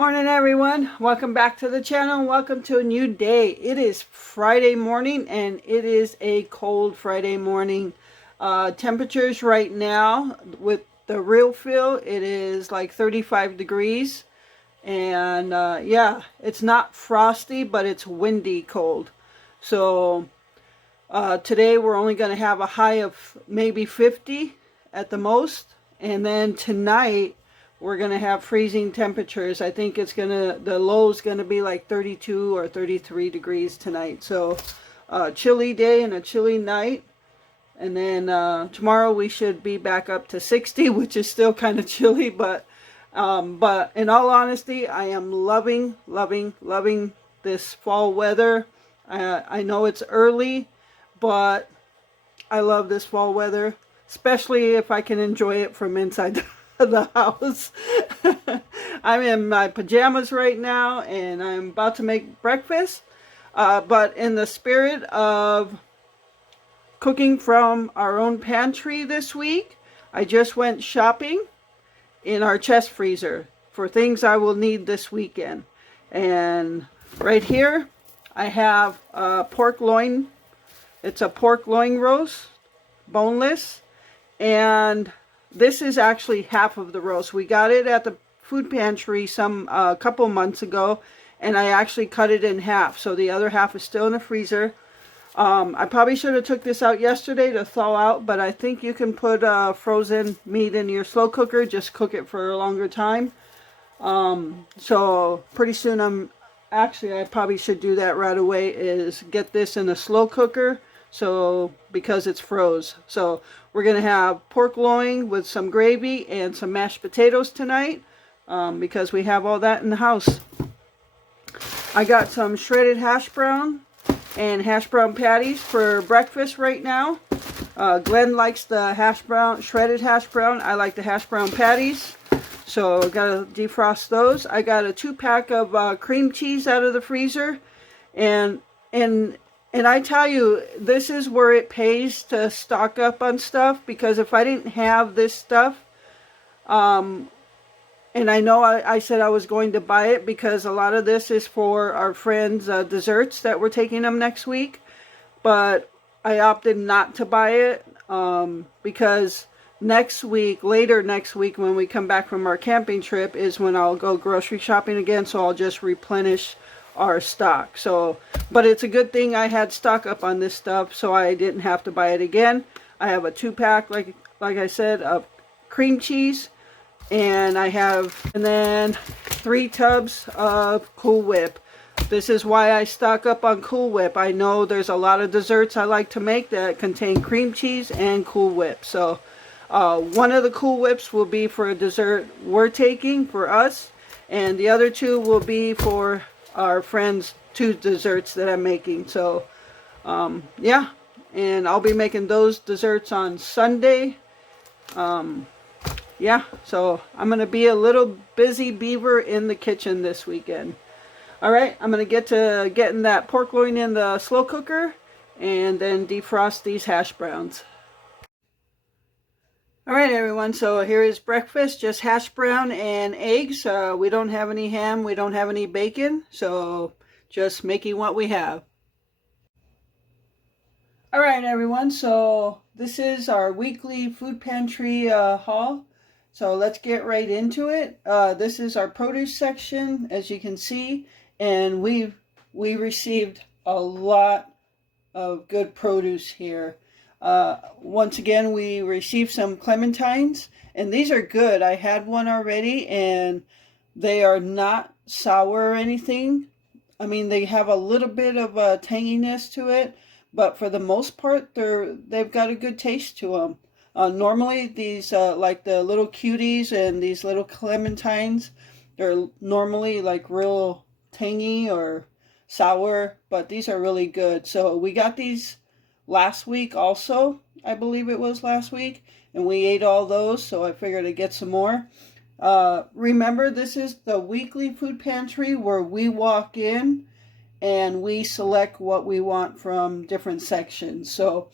Morning everyone, welcome back to the channel. Welcome to a new day. It is Friday morning and it is a cold Friday morning. Temperatures right now with the real feel, it is like 35 degrees and yeah, it's not frosty but it's windy cold. So today we're only going to have a high of maybe 50 at the most, and then tonight we're going to have freezing temperatures. I think the low is going to be like 32 or 33 degrees tonight. So chilly day and a chilly night. And then tomorrow we should be back up to 60, which is still kind of chilly. But in all honesty, I am loving this fall weather. I know it's early, but I love this fall weather, especially if I can enjoy it from inside the house. I'm in my pajamas right now and I'm about to make breakfast, but in the spirit of cooking from our own pantry this week, I just went shopping in our chest freezer for things I will need this weekend. And right here I have pork loin. It's a pork loin roast, boneless, and this is actually half of the roast. We got it at the food pantry a couple months ago, and I actually cut it in half. So the other half is still in the freezer. I probably should have took this out yesterday to thaw out, but I think you can put frozen meat in your slow cooker. Just cook it for a longer time. So pretty soon I probably should do that right away, is get this in a slow cooker. So because it's froze. So we're going to have pork loin with some gravy and some mashed potatoes tonight, because we have all that in the house. I got some shredded hash brown and hash brown patties for breakfast right now. Glenn likes the shredded hash brown. I like the hash brown patties. So gotta defrost those. I got a 2-pack of cream cheese out of the freezer, and I tell you, this is where it pays to stock up on stuff, because if I didn't have this stuff, and I know I said I was going to buy it because a lot of this is for our friends' desserts that we're taking them next week, but I opted not to buy it because later next week when we come back from our camping trip is when I'll go grocery shopping again, so I'll just replenish our stock. So, but it's a good thing I had stock up on this stuff so I didn't have to buy it again. I have a 2-pack, like I said, of cream cheese, and then 3 tubs of Cool Whip. This is why I stock up on Cool Whip. I know there's a lot of desserts I like to make that contain cream cheese and Cool Whip. So one of the Cool Whips will be for a dessert we're taking for us, and the other 2 will be for our friends' 2 desserts that I'm making. So yeah, and I'll be making those desserts on Sunday. Yeah, so I'm gonna be a little busy beaver in the kitchen this weekend. All right, I'm gonna get to getting that pork loin in the slow cooker and then defrost these hash browns. All right, everyone, so here is breakfast, just hash brown and eggs. We don't have any ham, we don't have any bacon, so just making what we have. All right, everyone, so this is our weekly food pantry haul. So let's get right into it. This is our produce section, as you can see, and we received a lot of good produce here. Once again, we received some clementines, and these are good. I had one already, and they are not sour or anything. I mean, they have a little bit of a tanginess to it, but for the most part, they've got a good taste to them. Normally, these, like the little cuties and these little clementines, they're normally like real tangy or sour, but these are really good. So we got these last week also, I believe it was last week, and we ate all those, so I figured I'd get some more. Remember, this is the weekly food pantry where we walk in and we select what we want from different sections. So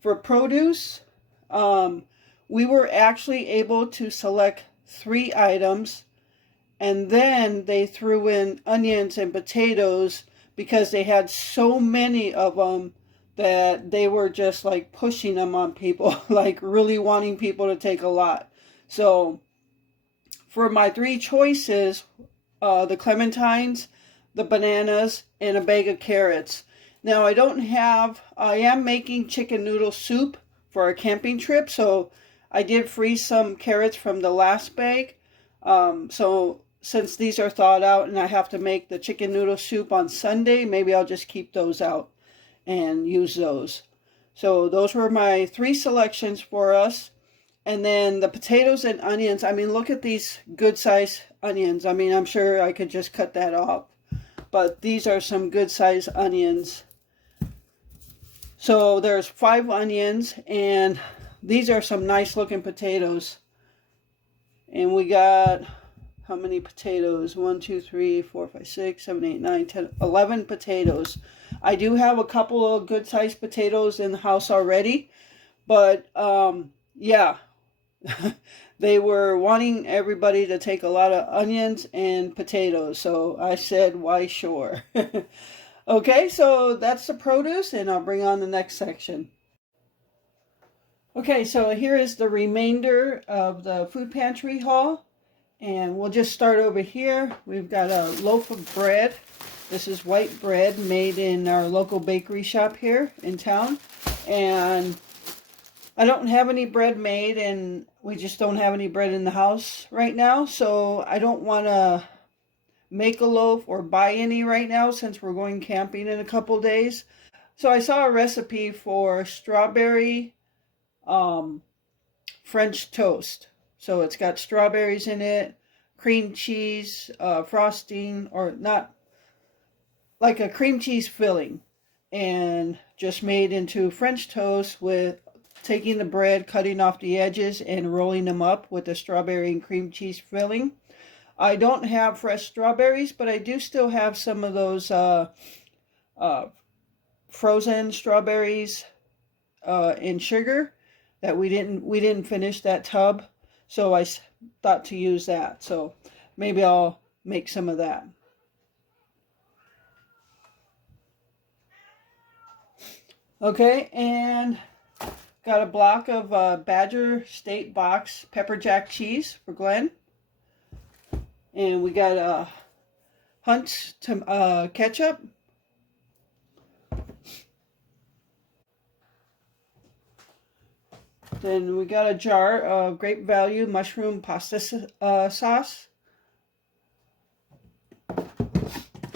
for produce, we were actually able to select 3 items And then they threw in onions and potatoes because they had so many of them that they were just like pushing them on people, like really wanting people to take a lot. So for my three choices, the clementines, the bananas, and a bag of carrots. Now I am making chicken noodle soup for our camping trip, so I did freeze some carrots from the last bag. So since these are thawed out and I have to make the chicken noodle soup on Sunday, maybe I'll just keep those out and use those. So those were my three selections for us. And then the potatoes and onions. I mean, look at these good size onions. I mean, I'm sure I could just cut that off. But these are some good size onions. So there's 5 onions, and these are some nice looking potatoes. And we got, how many potatoes? 1, 2, 3, 4, 5, 6, 7, 8, 9, 10, 11 potatoes. I do have a couple of good sized potatoes in the house already. But yeah. They were wanting everybody to take a lot of onions and potatoes, so I said, why, sure. Okay, so that's the produce, and I'll bring on the next section. Okay, so here is the remainder of the food pantry haul, and we'll just start over here. We've got a loaf of bread. This is white bread made in our local bakery shop here in town, and I don't have any bread made, and we just don't have any bread in the house right now, so I don't want to make a loaf or buy any right now since we're going camping in a couple days. So I saw a recipe for strawberry French toast. So it's got strawberries in it, cream cheese, frosting, or not, like a cream cheese filling, and just made into French toast with taking the bread, cutting off the edges, and rolling them up with the strawberry and cream cheese filling. I don't have fresh strawberries, but I do still have some of those frozen strawberries in sugar that we didn't finish that tub, so I thought to use that. So maybe I'll make some of that. Okay, and got a block of Badger State Box pepper jack cheese for Glenn. And we got Hunt's ketchup. Then we got a jar of Great Value mushroom pasta sauce.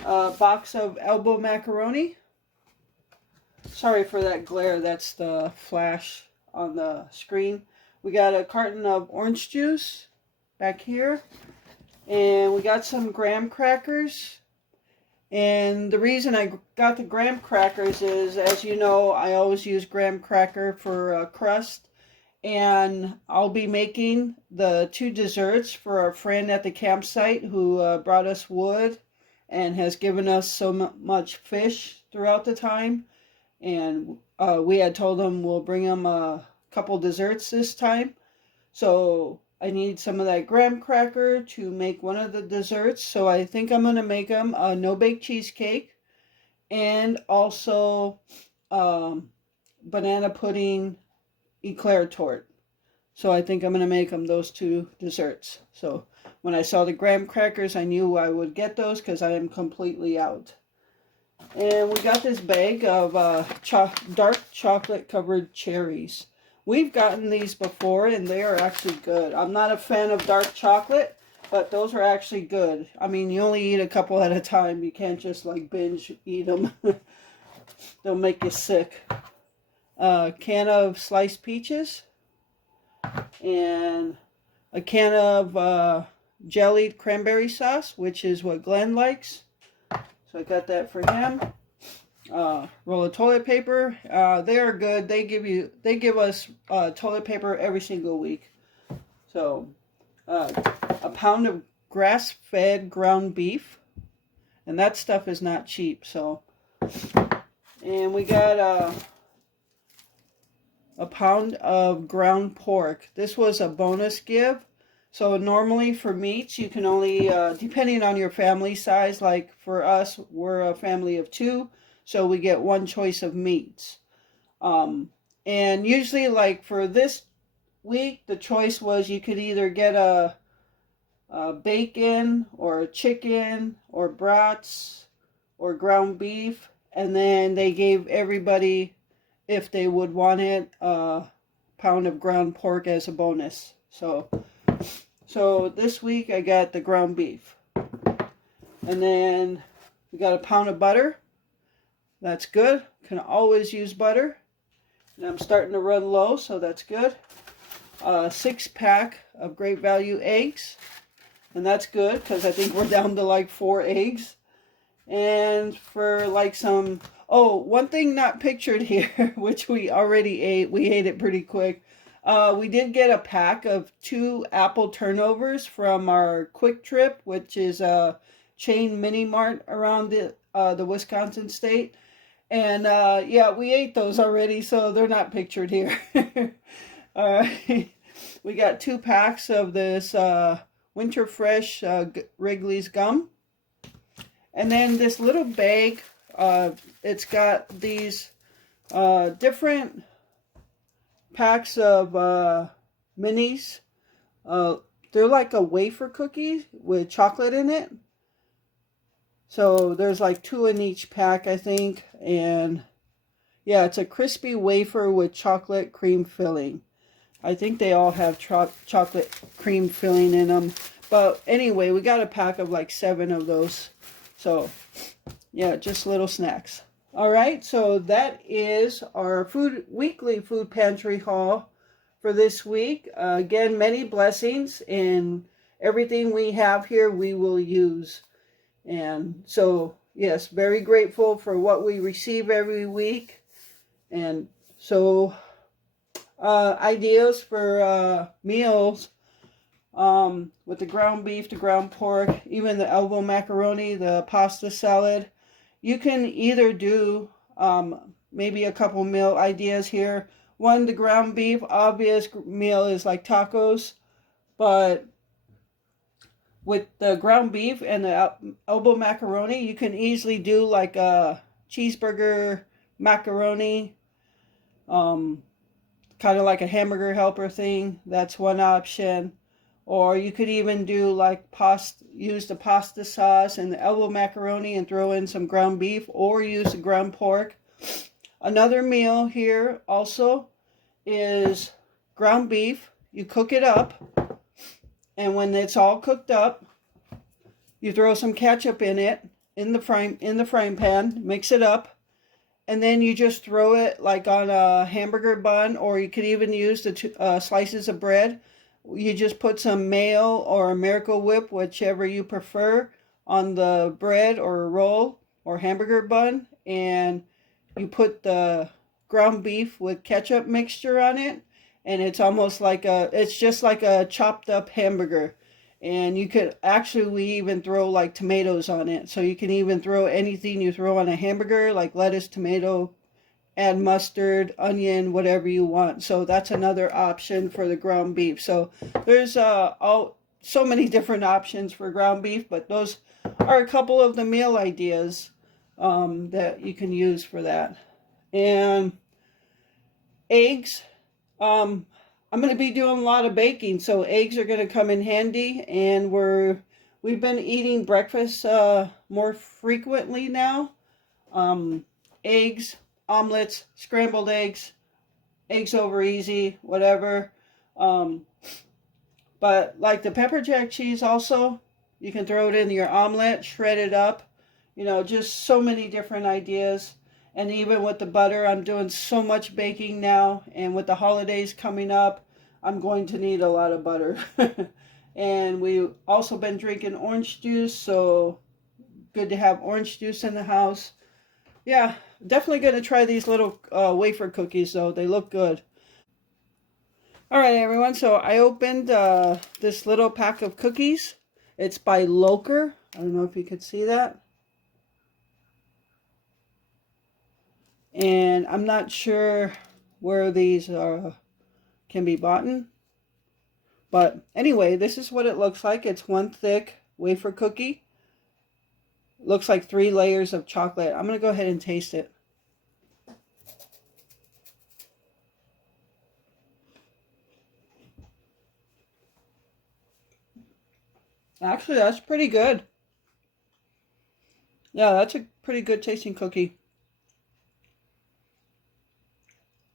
A box of elbow macaroni. Sorry for that glare, that's the flash on the screen. We got a carton of orange juice back here. And we got some graham crackers. And the reason I got the graham crackers is, as you know, I always use graham cracker for crust. And I'll be making the 2 desserts for our friend at the campsite who brought us wood and has given us so much fish throughout the time. And we had told him we'll bring him a couple desserts this time. So I need some of that graham cracker to make one of the desserts. So I think I'm going to make them a no-bake cheesecake and also banana pudding eclair tort. So I think I'm going to make them those 2 desserts. So when I saw the graham crackers, I knew I would get those because I am completely out. And we got this bag of dark chocolate covered cherries. We've gotten these before and they are actually good. I'm not a fan of dark chocolate, but those are actually good. I mean, you only eat a couple at a time. You can't just like binge eat them. They'll make you sick. A can of sliced peaches. And a can of jellied cranberry sauce, which is what Glenn likes. So I got that for him. Roll of toilet paper. They are good. They give us toilet paper every single week. So a pound of grass-fed ground beef, and that stuff is not cheap. So, and we got a pound of ground pork. This was a bonus give, So normally for meats, you can only, depending on your family size, like for us, we're a family of two, so we get one choice of meats. Um, and usually, like for this week, the choice was you could either get a bacon or chicken or brats or ground beef, and then they gave everybody, if they would want it, a pound of ground pork as a bonus. So this week I got the ground beef. And then we got a pound of butter. That's good. Can always use butter. And I'm starting to run low, so that's good. A 6-pack of great value eggs. And that's good because I think we're down to like 4 eggs. And for like some, oh, one thing not pictured here, which we already ate. We ate it pretty quick. We did get a pack of 2 apple turnovers from our Quick Trip, which is a chain mini mart around the Wisconsin state. And yeah, we ate those already, so they're not pictured here. All right. We got 2 packs of this Winter Fresh Wrigley's gum. And then this little bag, it's got these different packs of minis. They're like a wafer cookie with chocolate in it. So there's like 2 in each pack, I think. And yeah, it's a crispy wafer with chocolate cream filling. I think they all have chocolate cream filling in them. But anyway, we got a pack of like 7 of those. So yeah, just little snacks. All right, so that is our weekly food pantry haul for this week. Again, many blessings, and everything we have here we will use. And so, yes, very grateful for what we receive every week. And so, ideas for meals, with the ground beef, the ground pork, even the elbow macaroni, the pasta salad. You can either do maybe a couple meal ideas here. One, the ground beef, obvious meal is like tacos, but with the ground beef and the elbow macaroni, you can easily do like a cheeseburger macaroni, kind of like a hamburger helper thing. That's one option. Or you could even do like use the pasta sauce and the elbow macaroni and throw in some ground beef, or use the ground pork. Another meal here also is ground beef. You cook it up, and when it's all cooked up, you throw some ketchup in it in the frying pan, mix it up, and then you just throw it like on a hamburger bun, or you could even use the slices of bread. You just put some mayo or a Miracle Whip, whichever you prefer, on the bread or roll or hamburger bun, and you put the ground beef with ketchup mixture on it, and it's almost like it's just like a chopped up hamburger. And you could actually, we even throw like tomatoes on it, so you can even throw anything you throw on a hamburger, like lettuce, tomato, add mustard, onion, whatever you want. So that's another option for the ground beef. So there's so many different options for ground beef, but those are a couple of the meal ideas that you can use for that. And eggs, I'm going to be doing a lot of baking, so eggs are going to come in handy. And we've been eating breakfast more frequently now. Eggs, omelets, scrambled eggs, eggs over easy, whatever. But like the pepper jack cheese also, you can throw it in your omelet, shred it up. Just so many different ideas. And even with the butter, I'm doing so much baking now. And with the holidays coming up, I'm going to need a lot of butter. And we've also been drinking orange juice, so good to have orange juice in the house. Yeah, definitely going to try these little wafer cookies, though. They look good. All right, everyone. So I opened this little pack of cookies. It's by Loker. I don't know if you could see that. And I'm not sure where these can be bought. But anyway, this is what it looks like. It's one thick wafer cookie. Looks like 3 layers of chocolate. I'm going to go ahead and taste it. Actually, that's pretty good. Yeah, that's a pretty good tasting cookie.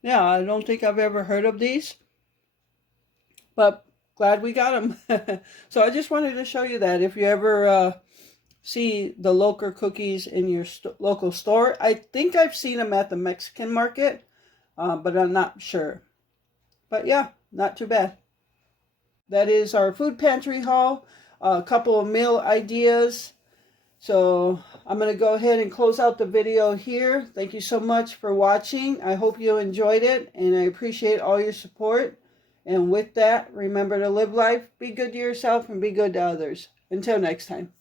Yeah, I don't think I've ever heard of these, but glad we got them. So I just wanted to show you that if you ever see the local cookies in your local store. I think I've seen them at the Mexican market, but I'm not sure. But yeah, not too bad. That is our food pantry haul. A couple of meal ideas. So I'm going to go ahead and close out the video here. Thank you so much for watching. I hope you enjoyed it, and I appreciate all your support. And with that, remember to live life, be good to yourself, and be good to others. Until next time.